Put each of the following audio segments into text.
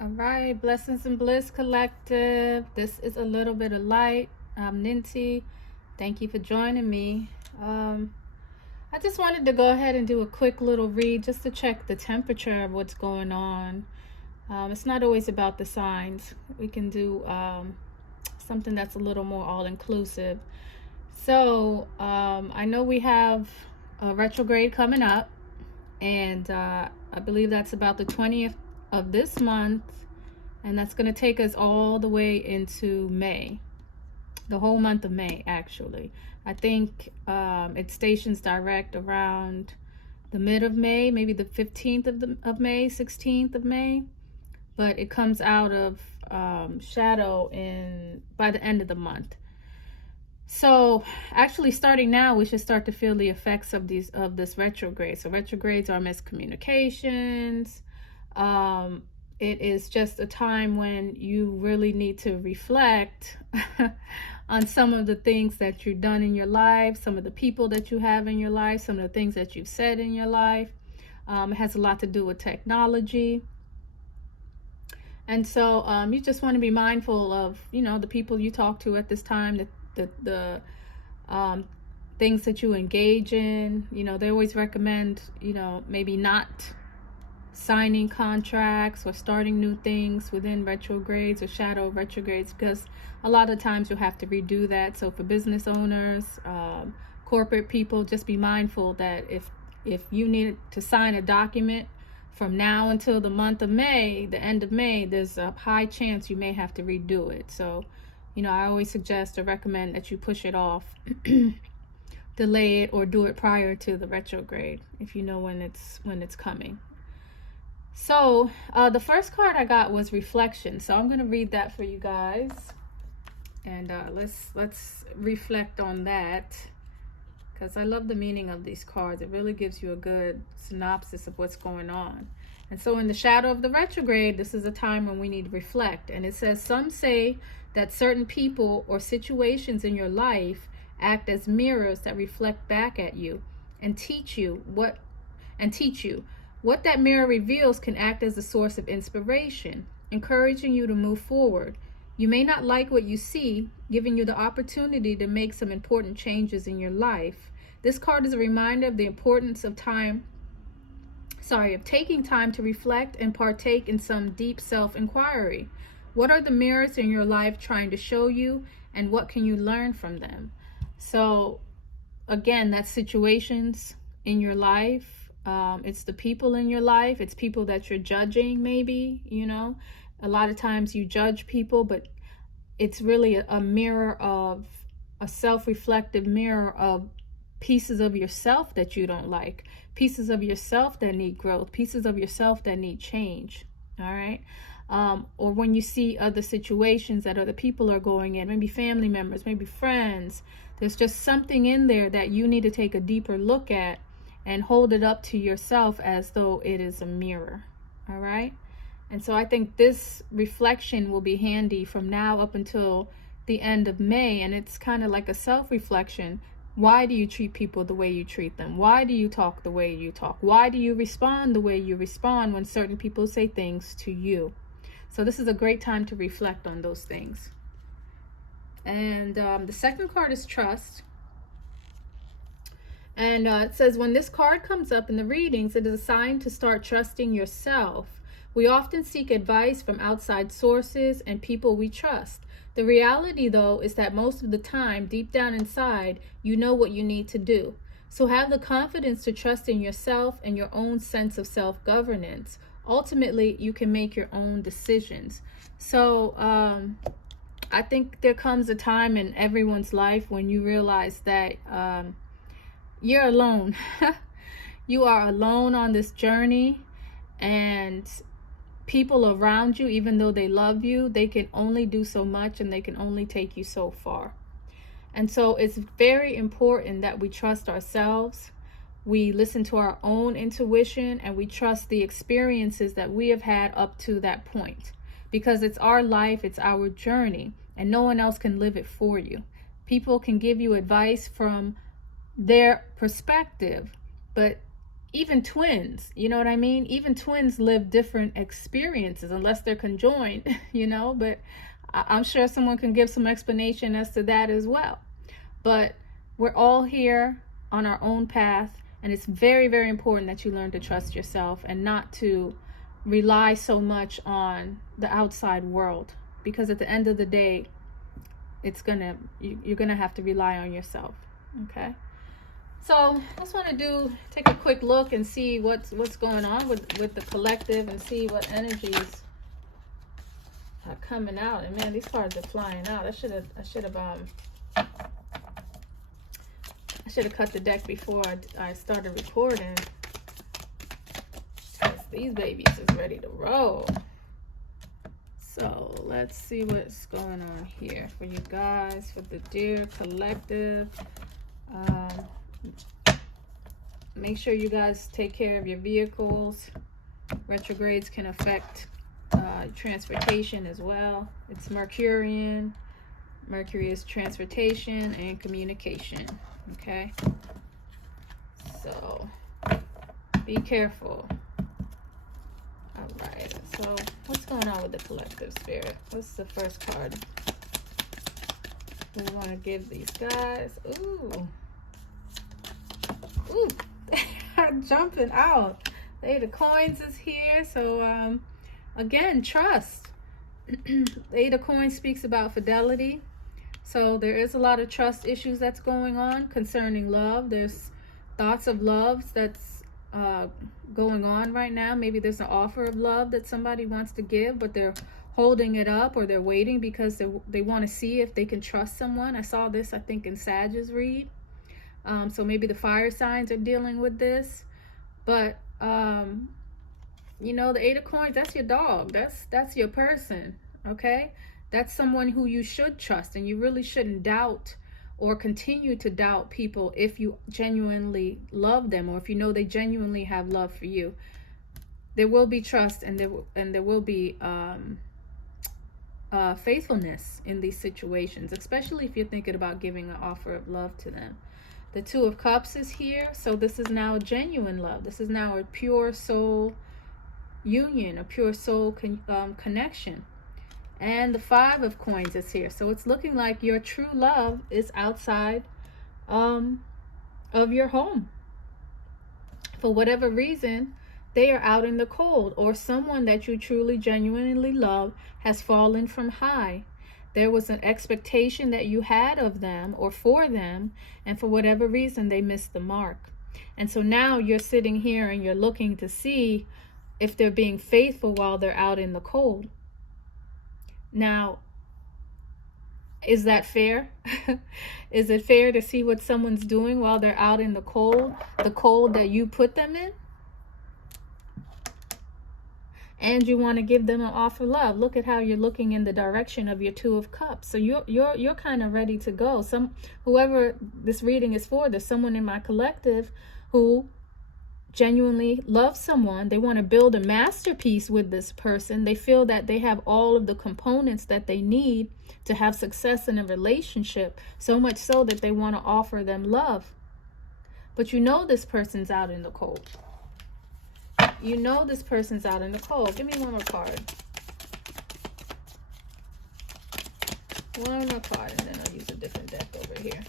All right, Blessings and Bliss Collective. This is a little bit of light. I'm Ninti. Thank you for joining me. I just wanted to go ahead and do a quick little read just to check the temperature of what's going on. It's not always about the signs. We can do something that's a little more all-inclusive. So I know we have a retrograde coming up, and I believe that's about the 20th of this month, and that's going to take us all the way into May, the whole month of May. Actually, I think it stations direct around the mid of May, maybe the 15th of May, 16th of May, but it comes out of shadow by the end of the month. So actually, starting now, we should start to feel the effects of this retrograde. So retrogrades are miscommunications. It is just a time when you really need to reflect on some of the things that you've done in your life, some of the people that you have in your life, some of the things that you've said in your life. It has a lot to do with technology. And so you just want to be mindful of, the people you talk to at this time, the things that you engage in. They always recommend, maybe not signing contracts or starting new things within retrogrades or shadow retrogrades, because a lot of times you'll have to redo that. So for business owners, corporate people, just be mindful that if you need to sign a document from now until the month of May, the end of May, there's a high chance you may have to redo it. So I always suggest or recommend that you push it off, delay it, or do it prior to the retrograde if you know when it's coming. So the first card I got was reflection. So I'm going to read that for you guys, and let's reflect on that, because I love the meaning of these cards. It really gives you a good synopsis of what's going on. And so in the shadow of the retrograde, this is a time when we need to reflect. And it says, some say that certain people or situations in your life act as mirrors that reflect back at you and teach you what that mirror reveals can act as a source of inspiration, encouraging you to move forward. You may not like what you see, giving you the opportunity to make some important changes in your life. This card is a reminder of the importance of taking time to reflect and partake in some deep self-inquiry. What are the mirrors in your life trying to show you, and what can you learn from them? So again, that's situations in your life. It's the people in your life. It's people that you're judging, maybe, a lot of times you judge people, but it's really a mirror of a self-reflective mirror of pieces of yourself that you don't like, pieces of yourself that need growth, pieces of yourself that need change. All right. Or when you see other situations that other people are going in, maybe family members, maybe friends, there's just something in there that you need to take a deeper look at and hold it up to yourself as though it is a mirror. All right. And so I think this reflection will be handy from now up until the end of May. And it's kind of like a self-reflection. Why do you treat people the way you treat them? Why do you talk the way you talk? Why do you respond the way you respond when certain people say things to you? So this is a great time to reflect on those things. And the second card is trust. And it says, when this card comes up in the readings, it is a sign to start trusting yourself. We often seek advice from outside sources and people we trust. The reality, though, is that most of the time, deep down inside, you know what you need to do. So have the confidence to trust in yourself and your own sense of self-governance. Ultimately, you can make your own decisions. So I think there comes a time in everyone's life when you realize that you're alone. You are alone on this journey, and people around you, even though they love you, they can only do so much and they can only take you so far. And so it's very important that we trust ourselves. We listen to our own intuition, and we trust the experiences that we have had up to that point, because it's our life, it's our journey, and no one else can live it for you. People can give you advice from their perspective, but even twins, you know what I mean? Even twins live different experiences unless they're conjoined, you know, but I'm sure someone can give some explanation as to that as well. But we're all here on our own path, and it's very, very important that you learn to trust yourself and not to rely so much on the outside world, because at the end of the day, you're gonna have to rely on yourself. Okay. So I just want to take a quick look and see what's going on with the collective, and see what energies are coming out. And man, these cards are flying out. I should have cut the deck before I started recording. These babies is ready to roll. So let's see what's going on here for you guys, for the dear collective. Make sure you guys take care of your vehicles. Retrogrades can affect transportation as well. It's Mercurian. Mercury is transportation and communication. Okay, so be careful. All right, so what's going on with the collective spirit? What's the first card we want to give these guys? Ooh, they are jumping out. The Eight of Coins is here. So again, trust. The Eight of Coins speaks about fidelity. So there is a lot of trust issues that's going on concerning love. There's thoughts of love that's going on right now. Maybe there's an offer of love that somebody wants to give, but they're holding it up, or they're waiting because they want to see if they can trust someone. I saw this, I think, in Sag's read. So maybe the fire signs are dealing with this. But you know, the Eight of Coins, that's your dog. That's your person. Okay, that's someone who you should trust, and you really shouldn't doubt or continue to doubt people if you genuinely love them, or if you know they genuinely have love for you. There will be trust, and there will be faithfulness in these situations, especially if you're thinking about giving an offer of love to them. The Two of Cups is here, so this is now a genuine love. This is now a pure soul union, a pure soul connection. And the Five of Coins is here, so it's looking like your true love is outside of your home. For whatever reason, they are out in the cold, or someone that you truly, genuinely love has fallen from high. There was an expectation that you had of them or for them, and for whatever reason, they missed the mark. And so now you're sitting here and you're looking to see if they're being faithful while they're out in the cold. Now, is that fair? Is it fair to see what someone's doing while they're out in the cold that you put them in? And you want to give them an offer of love. Look at how you're looking in the direction of your Two of Cups. So you're kind of ready to go. Whoever this reading is for, there's someone in my collective who genuinely loves someone. They want to build a masterpiece with this person. They feel that they have all of the components that they need to have success in a relationship, so much so that they want to offer them love. But you know this person's out in the cold. You know this person's out in the cold. Give me one more card. One more card, and then I'll use a different deck over here.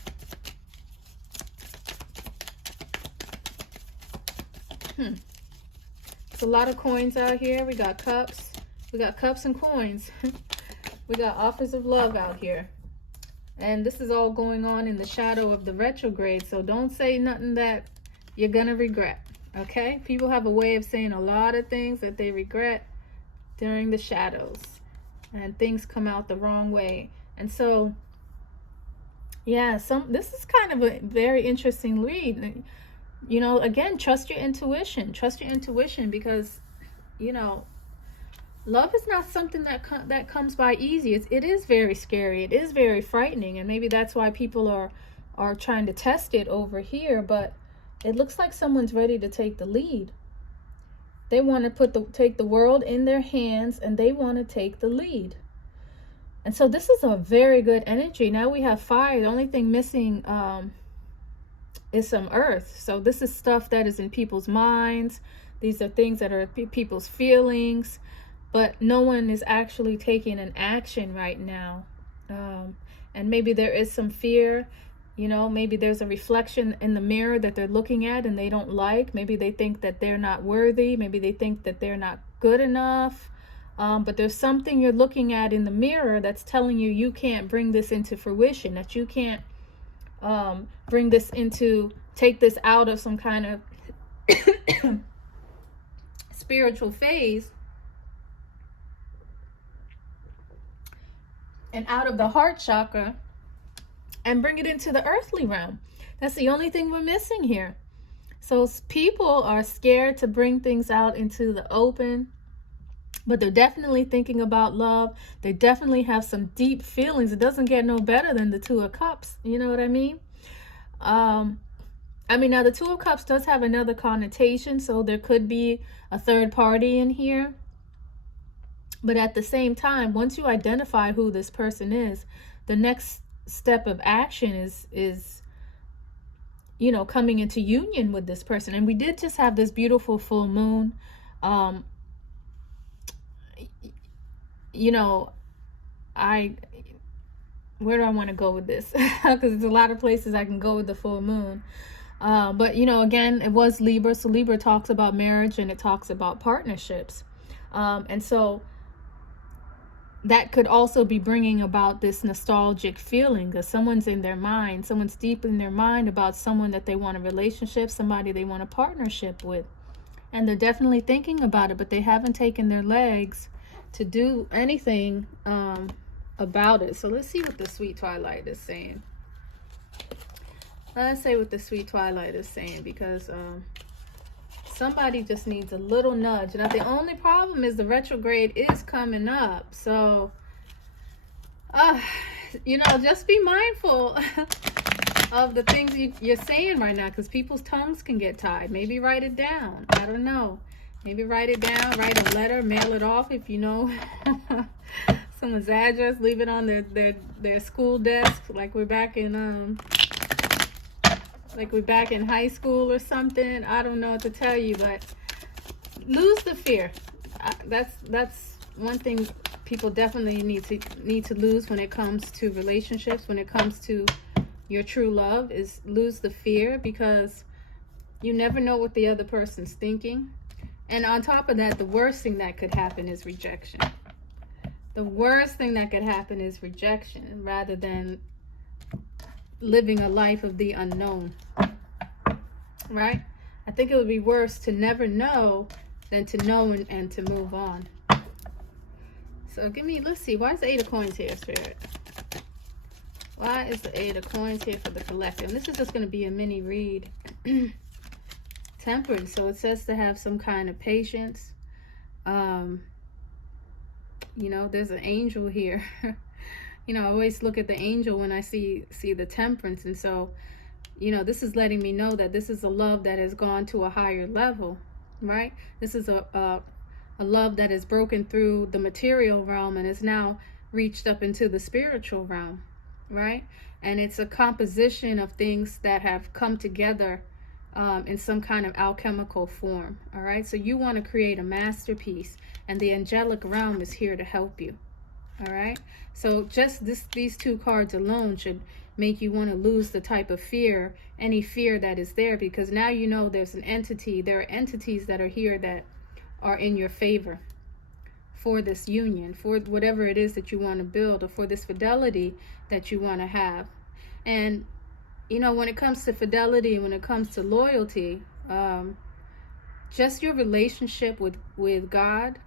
It's a lot of coins out here. We got cups. We got cups and coins. We got offers of love out here. And this is all going on in the shadow of the retrograde. So don't say nothing that you're going to regret. Okay? People have a way of saying a lot of things that they regret during the shadows. And things come out the wrong way. And so, yeah, this is kind of a very interesting read. You know, again, trust your intuition. Trust your intuition, because, you know, love is not something that comes by easy. It is very scary. It is very frightening. And maybe that's why people are trying to test it over here. But it looks like someone's ready to take the lead. They want to take the world in their hands, and they want to take the lead. And so this is a very good energy. Now we have fire. The only thing missing is some earth. So this is stuff that is in people's minds. These are things that are people's feelings, but no one is actually taking an action right now. And maybe there is some fear. You know, maybe there's a reflection in the mirror that they're looking at and they don't like. Maybe they think that they're not worthy. Maybe they think that they're not good enough. But there's something you're looking at in the mirror that's telling you you can't bring this into fruition, that you can't bring this into, take this out of some kind of spiritual phase and out of the heart chakra and bring it into the earthly realm. That's the only thing we're missing here. So people are scared to bring things out into the open, but they're definitely thinking about love. They definitely have some deep feelings. It doesn't get no better than the Two of Cups. You know what I mean? Now the Two of Cups does have another connotation, so there could be a third party in here. But at the same time, once you identify who this person is, the next step of action is you know, coming into union with this person. And we did just have this beautiful full moon. You know, where do I want to go with this? Because there's a lot of places I can go with the full moon. But, you know, again, it was Libra. So Libra talks about marriage and it talks about partnerships. And so that could also be bringing about this nostalgic feeling that someone's in their mind, someone's deep in their mind about someone that they want a relationship, somebody they want a partnership with. And they're definitely thinking about it, but they haven't taken their legs to do anything about it. So let's see what the Sweet Twilight is saying. Let's say what the Sweet Twilight is saying, because somebody just needs a little nudge. Now, the only problem is the retrograde is coming up. So, you know, just be mindful of the things you're saying right now, because people's tongues can get tied. Maybe write it down. I don't know. Maybe write it down, write a letter, mail it off if you know someone's address. Leave it on their school desk, like we're back in high school or something. I don't know what to tell you, but lose the fear. That's one thing people definitely need to lose when it comes to relationships, when it comes to your true love, is lose the fear, because you never know what the other person's thinking. And on top of that, the worst thing that could happen is rejection. The worst thing that could happen is rejection, rather than living a life of the unknown, right? I think it would be worse to never know than to know and to move on. So let's see, why is the Eight of Coins here, Spirit? Why is the Eight of Coins here for the collective? And this is just going to be a mini read. Temperance, so it says to have some kind of patience. You know, there's an angel here. You know, I always look at the angel when I see the temperance. And so, you know, this is letting me know that this is a love that has gone to a higher level, right? This is a love that has broken through the material realm and has now reached up into the spiritual realm, right? And it's a composition of things that have come together in some kind of alchemical form, all right? So you want to create a masterpiece, and the angelic realm is here to help you. All right, so just these two cards alone should make you want to lose the type of fear, any fear that is there, because now you know there's an entity, there are entities that are here that are in your favor for this union, for whatever it is that you want to build, or for this fidelity that you want to have. And you know, when it comes to fidelity, when it comes to loyalty, just your relationship with God.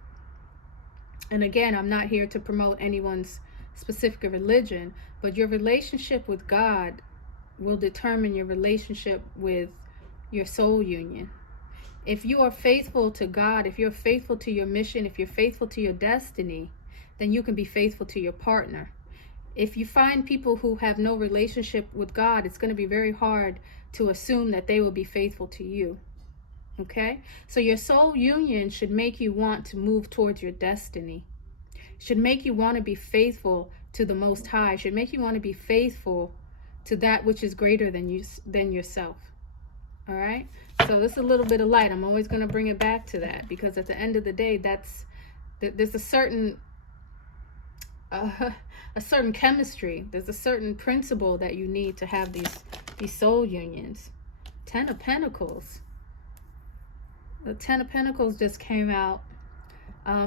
And again, I'm not here to promote anyone's specific religion, but your relationship with God will determine your relationship with your soul union. If you are faithful to God, if you're faithful to your mission, if you're faithful to your destiny, then you can be faithful to your partner. If you find people who have no relationship with God, it's going to be very hard to assume that they will be faithful to you. Okay? So your soul union should make you want to move towards your destiny. Should make you want to be faithful to the Most High. Should make you want to be faithful to that which is greater than yourself. All right. So this is a little bit of light. I'm always going to bring it back to that, because at the end of the day, there's a certain chemistry. There's a certain principle that you need to have these soul unions. 10 of Pentacles. The 10 of Pentacles just came out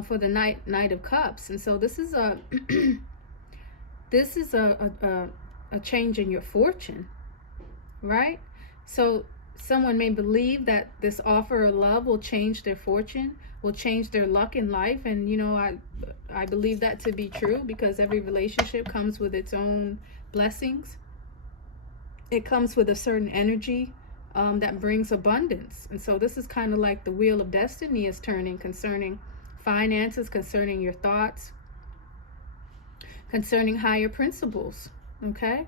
for the Knight of Cups, and so this is a this is a change in your fortune, right? So someone may believe that this offer of love will change their fortune, will change their luck in life, and you know, I believe that to be true, because every relationship comes with its own blessings. It comes with a certain energy that brings abundance. And so this is kind of like the wheel of destiny is turning concerning finances, concerning your thoughts, concerning higher principles. Okay.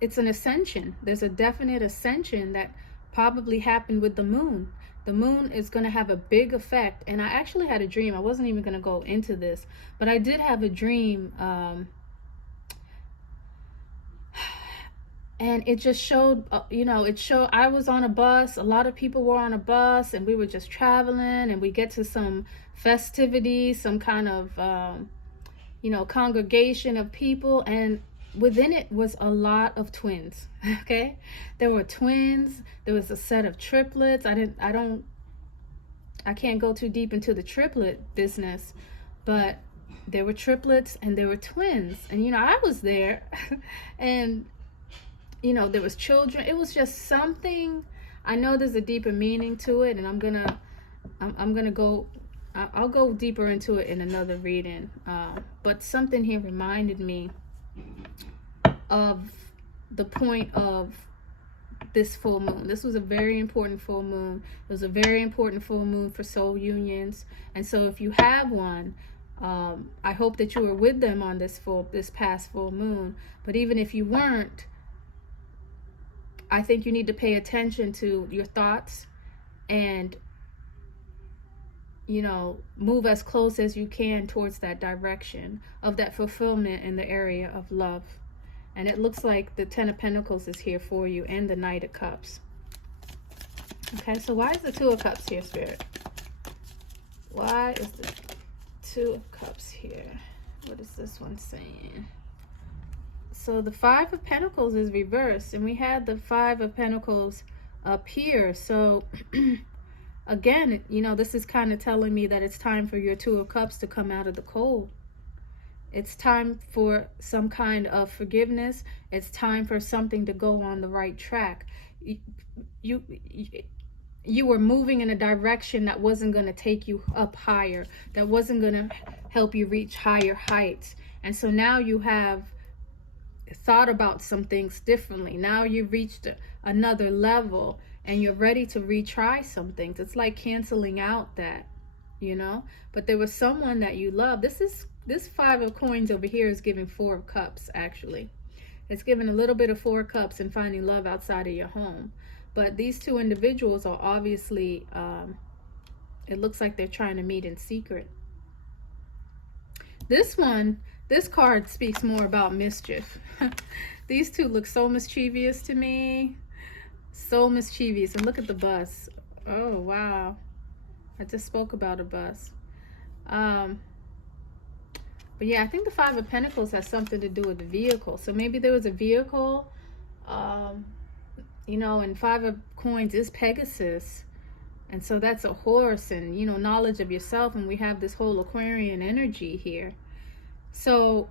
It's an ascension. There's a definite ascension that probably happened with the moon. The moon is going to have a big effect. And I actually had a dream. I wasn't even going to go into this, but I did have a dream. And it just showed, I was on a bus. A lot of people were on a bus, and we were just traveling, and we get to some festivities, some kind of, congregation of people. And within it was a lot of twins. Okay. There were twins. There was a set of triplets. I can't go too deep into the triplet business, but there were triplets and there were twins. And, I was there and, there was children. It was just something. I know there's a deeper meaning to it, and I'll go deeper into it in another reading. But something here reminded me of the point of this full moon. This was a very important full moon. It was a very important full moon for soul unions. And so if you have one, I hope that you were with them on this past full moon. But even if you weren't, I think you need to pay attention to your thoughts and, move as close as you can towards that direction of that fulfillment in the area of love. And it looks like the 10 of Pentacles is here for you, and the Knight of Cups. Okay, so why is the 2 of Cups here, Spirit? Why is the 2 of Cups here? What is this one saying? So the 5 of Pentacles is reversed, and we had the 5 of Pentacles up here. So again, this is kind of telling me that it's time for your 2 of Cups to come out of the cold. It's time for some kind of forgiveness. It's time for something to go on the right track. You were moving in a direction that wasn't going to take you up higher, that wasn't going to help you reach higher heights. And so now you have thought about some things differently. Now you've reached another level, and you're ready to retry some things. It's like canceling out that, but there was someone that you love. This 5 of coins over here is giving 4 of cups, actually. It's giving a little bit of 4 of cups and finding love outside of your home. But these 2 individuals are obviously, it looks like they're trying to meet in secret. This card speaks more about mischief. These 2 look so mischievous to me. So mischievous. And look at the bus. Oh, wow. I just spoke about a bus. But yeah, I think the 5 of Pentacles has something to do with the vehicle. So maybe there was a vehicle, and 5 of coins is Pegasus. And so that's a horse and, knowledge of yourself. And we have this whole Aquarian energy here. So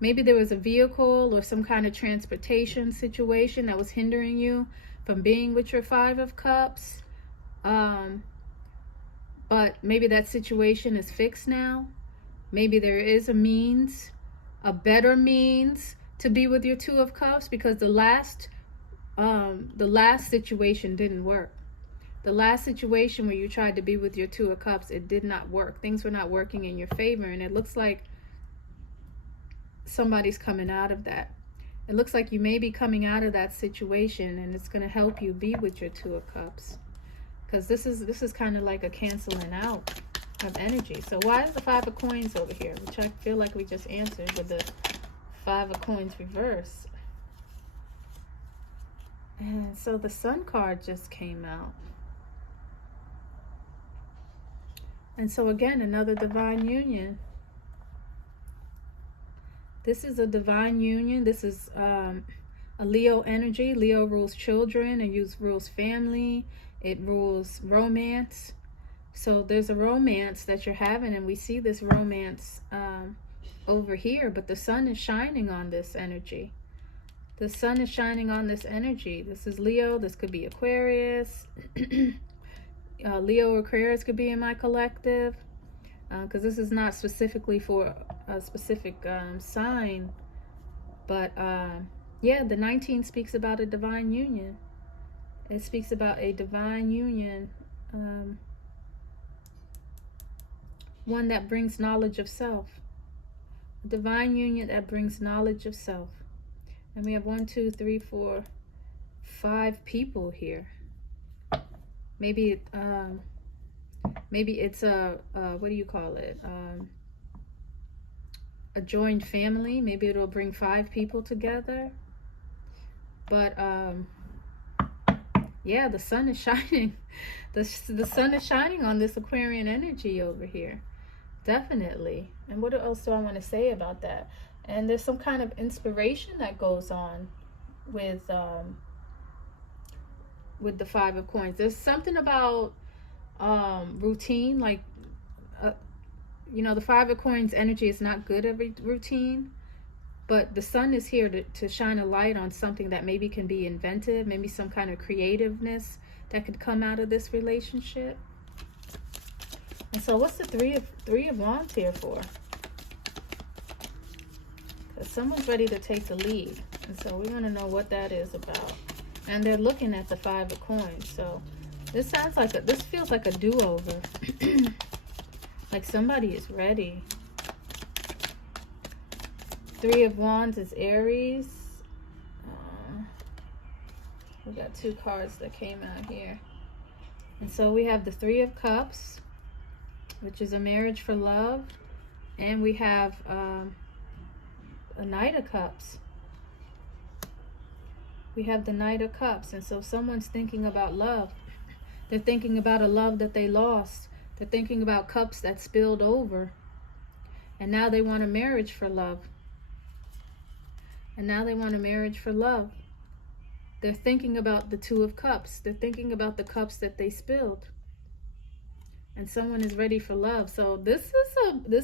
maybe there was a vehicle or some kind of transportation situation that was hindering you from being with your 5 of Cups. But maybe that situation is fixed now. Maybe there is a means, a better means to be with your 2 of Cups, because the last situation didn't work. The last situation where you tried to be with your 2 of Cups, it did not work. Things were not working in your favor, and it looks like somebody's coming out of that. It looks like you may be coming out of that situation, and it's going to help you be with your 2 of Cups, because this is kind of like a canceling out of energy. So why is the 5 of coins over here, which I feel like we just answered with the 5 of coins reverse? And so the Sun card just came out. And so again, another divine union. This is a divine union. This is a Leo energy. Leo rules children, and rules family. It rules romance. So there's a romance that you're having, and we see this romance over here, but the sun is shining on this energy. The sun is shining on this energy. This is Leo. This could be Aquarius. Leo or Aquarius could be in my collective, because this is not specifically for a specific sign. But yeah, the 19 speaks about a divine union. It speaks about a divine union, one that brings knowledge of self. A divine union that brings knowledge of self. And we have 1, 2, 3, 4, 5 people here. Maybe it's a what do you call it? A joined family. Maybe it'll bring 5 people together. But yeah, the sun is shining. The sun is shining on this Aquarian energy over here. Definitely. And what else do I want to say about that? And there's some kind of inspiration that goes on with the 5 of coins. There's something about routine, like you know, the 5 of coins energy is not good at routine, but the sun is here to shine a light on something that maybe can be inventive, maybe some kind of creativeness that could come out of this relationship. And so what's the three of wands here for? Because someone's ready to take the lead, and so we want to know what that is about. And they're looking at the 5 of coins. So this sounds like this feels like a do-over. Like somebody is ready. 3 of wands is Aries. We got 2 cards that came out here. And so we have the 3 of cups, which is a marriage for love. And we have a Knight of Cups. We have the Knight of Cups. And so someone's thinking about love. They're thinking about a love that they lost. They're thinking about cups that spilled over. And now they want a marriage for love. And now they want a marriage for love. They're thinking about the 2 of Cups. They're thinking about the cups that they spilled. And someone is ready for love. So this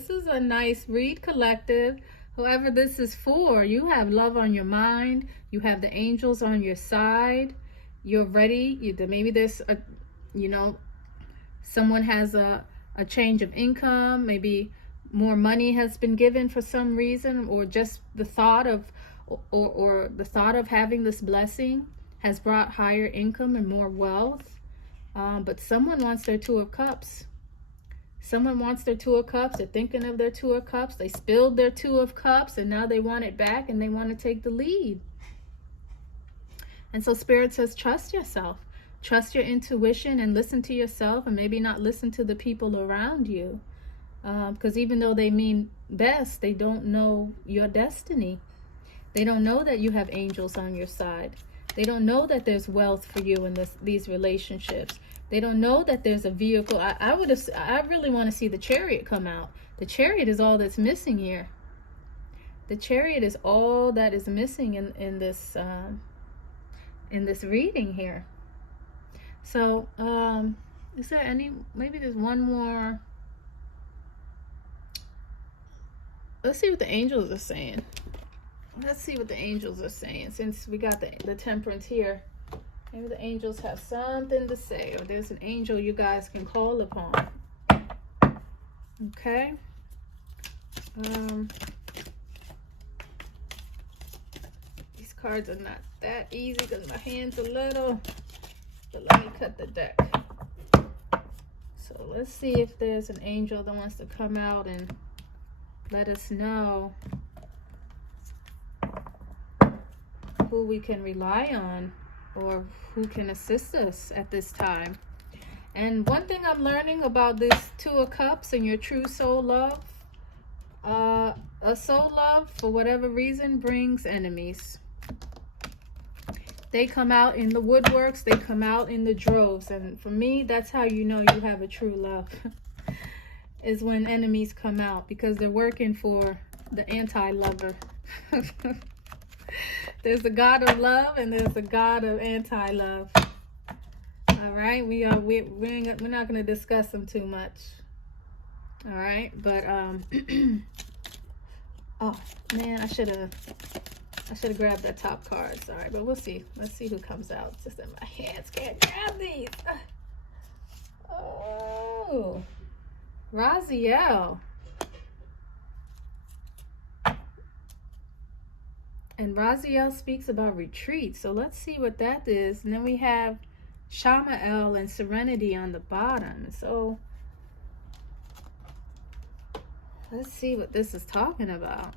is a nice read, collective. Whoever this is for, you have love on your mind. You have the angels on your side. You're ready. Maybe there's a, you know, someone has a change of income. Maybe more money has been given for some reason, or just the thought of, or the thought of having this blessing has brought higher income and more wealth. But someone wants their 2 of Cups. Someone wants their 2 of Cups. They're thinking of their 2 of Cups. They spilled their 2 of Cups, and now they want it back, and they want to take the lead. And so Spirit says, trust yourself. Trust your intuition and listen to yourself, and maybe not listen to the people around you. Because even though they mean best, they don't know your destiny. They don't know that you have angels on your side. They don't know that there's wealth for you in these relationships. They don't know that there's a vehicle. I really want to see the Chariot come out. The Chariot is all that's missing here. The Chariot is all that is missing in this reading here. So is there any, maybe there's one more. Let's see what the angels are saying. Let's see what the angels are saying, since we got the Temperance here. Maybe the angels have something to say, or there's an angel you guys can call upon. Okay. These cards are not that easy because my hand's a little, but let me cut the deck. So let's see if there's an angel that wants to come out and let us know who we can rely on, or who can assist us at this time. And one thing I'm learning about this 2 of Cups and your true soul love, a soul love, for whatever reason, brings enemies. They come out in the woodworks. They come out in the droves. And for me, that's how you know you have a true love. Is when enemies come out, because they're working for the anti-lover. There's a God of love and there's a God of anti-love. All right, we're not going to discuss them too much. All right, but oh man, I should have grabbed that top card. Sorry, but we'll see. Let's see who comes out. It's just that my hands can't grab these. Oh, Raziel. And Raziel speaks about retreat. So let's see what that is. And then we have Shamael and Serenity on the bottom. So let's see what this is talking about.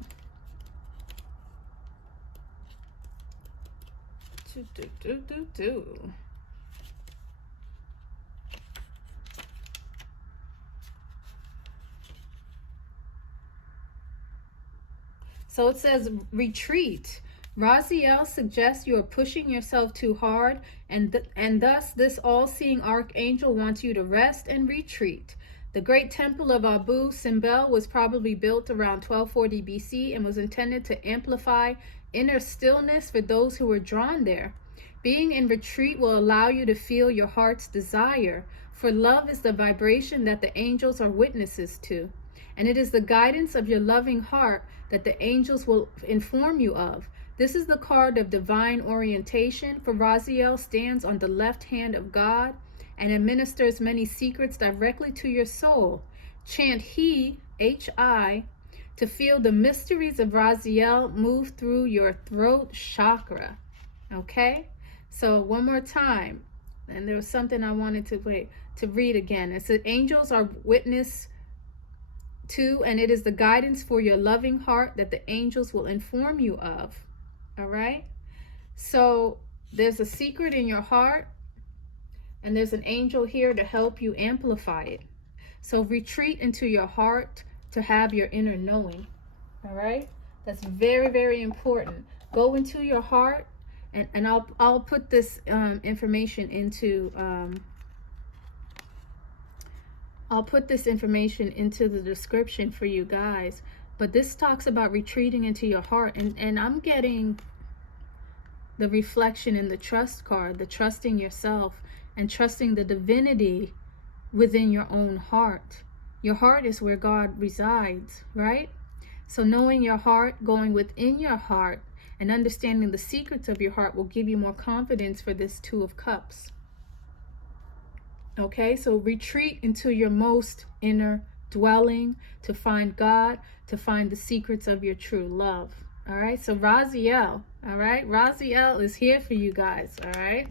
So it says retreat. Raziel suggests you are pushing yourself too hard, and thus this all-seeing archangel wants you to rest and retreat. The great temple of Abu Simbel was probably built around 1240 BC and was intended to amplify inner stillness for those who were drawn there. Being in retreat will allow you to feel your heart's desire, for love is the vibration that the angels are witnesses to, and it is the guidance of your loving heart that the angels will inform you of. This is the card of divine orientation, for Raziel stands on the left hand of God and administers many secrets directly to your soul. Chant Hi, H-I, to feel the mysteries of Raziel move through your throat chakra. Okay? So one more time. And there was something I wanted to read again. It said, angels are witness to, and it is the guidance for your loving heart that the angels will inform you of. All right? So there's a secret in your heart, and there's an angel here to help you amplify it. So retreat into your heart to have your inner knowing. All right? That's very, very important. Go into your heart, and I'll put this information into I'll put this information into the description for you guys. But this talks about retreating into your heart, and I'm getting the reflection in the trust card, the trusting yourself and trusting the divinity within your own heart. Your heart is where God resides, right? So knowing your heart, going within your heart, and understanding the secrets of your heart will give you more confidence for this Two of Cups. Okay, so retreat into your most inner dwelling to find God, to find the secrets of your true love. All right, so Raziel, all right, Raziel is here for you guys, all right?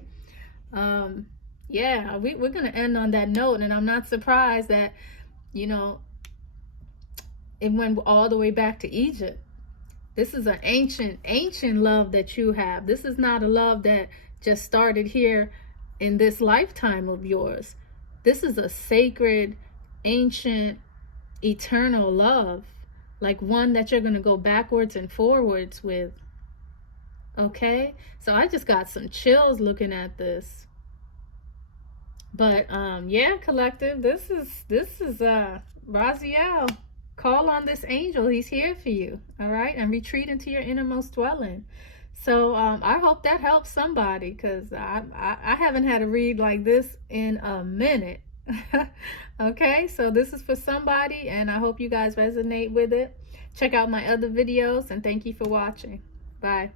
Yeah, we're going to end on that note, and I'm not surprised that, you know, it went all the way back to Egypt. This is an ancient love that you have. This is not a love that just started here in this lifetime of yours. This is a sacred, ancient, eternal love, like one that you're going to go backwards and forwards with. Okay? So I just got some chills looking at this. But yeah, collective, this is Raziel. Call on this angel. He's here for you. All right? And retreat into your innermost dwelling. So I hope that helps somebody, because I haven't had a read like this in a minute. Okay, so this is for somebody, and I hope you guys resonate with it. Check out my other videos, and thank you for watching. Bye.